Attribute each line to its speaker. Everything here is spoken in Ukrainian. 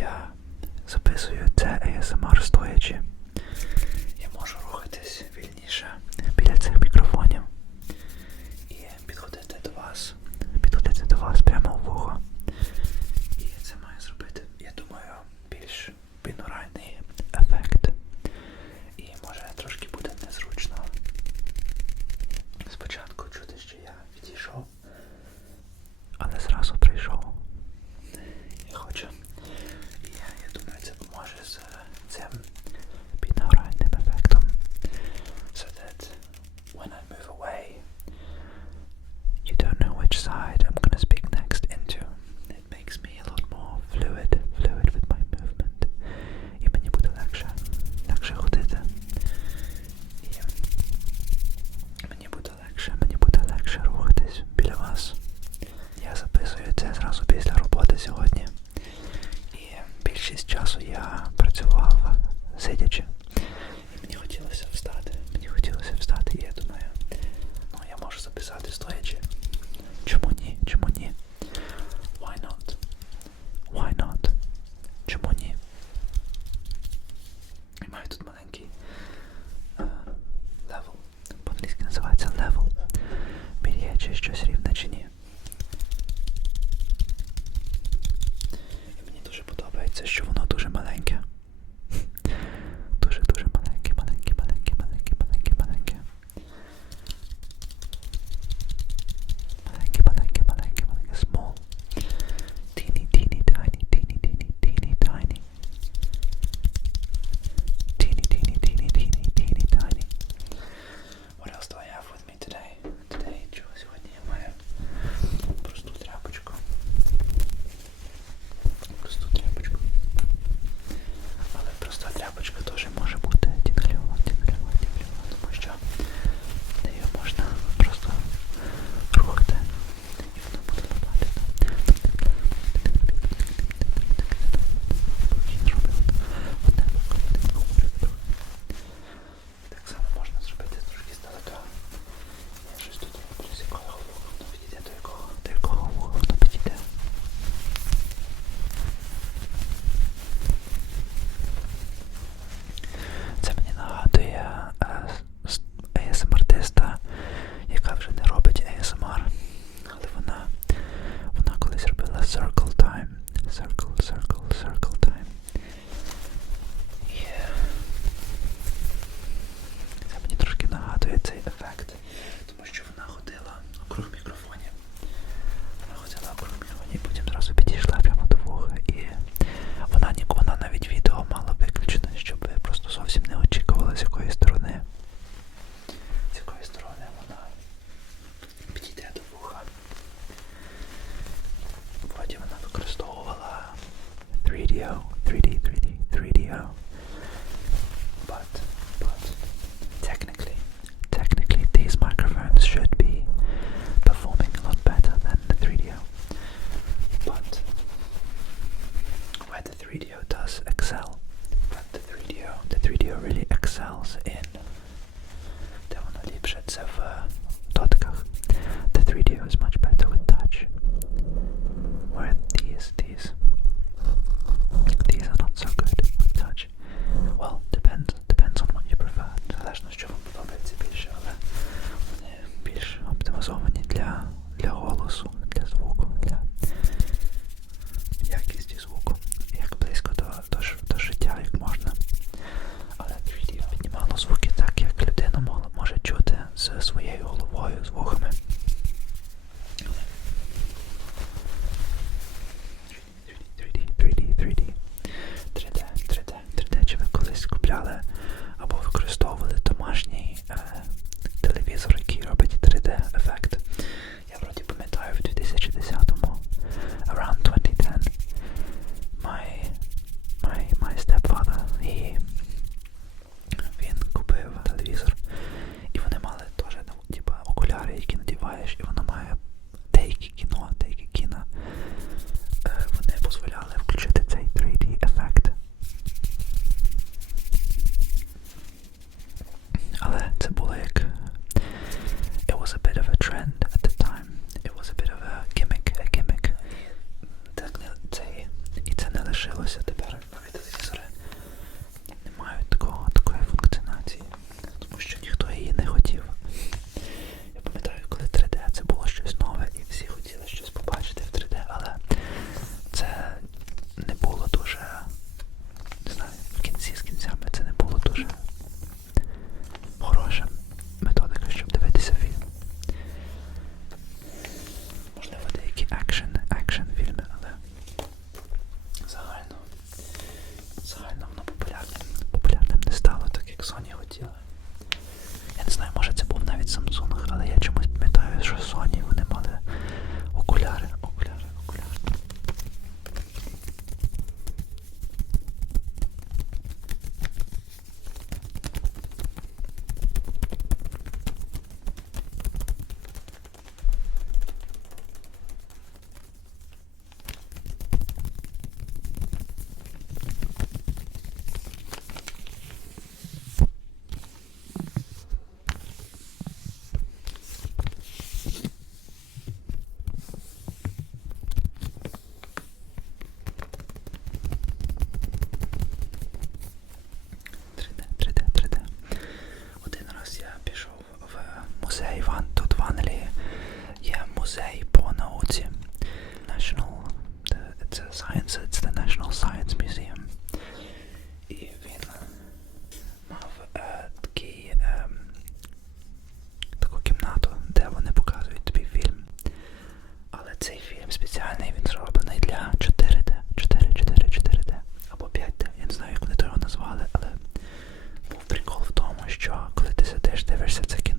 Speaker 1: я записую це ASMR стоячи. That's I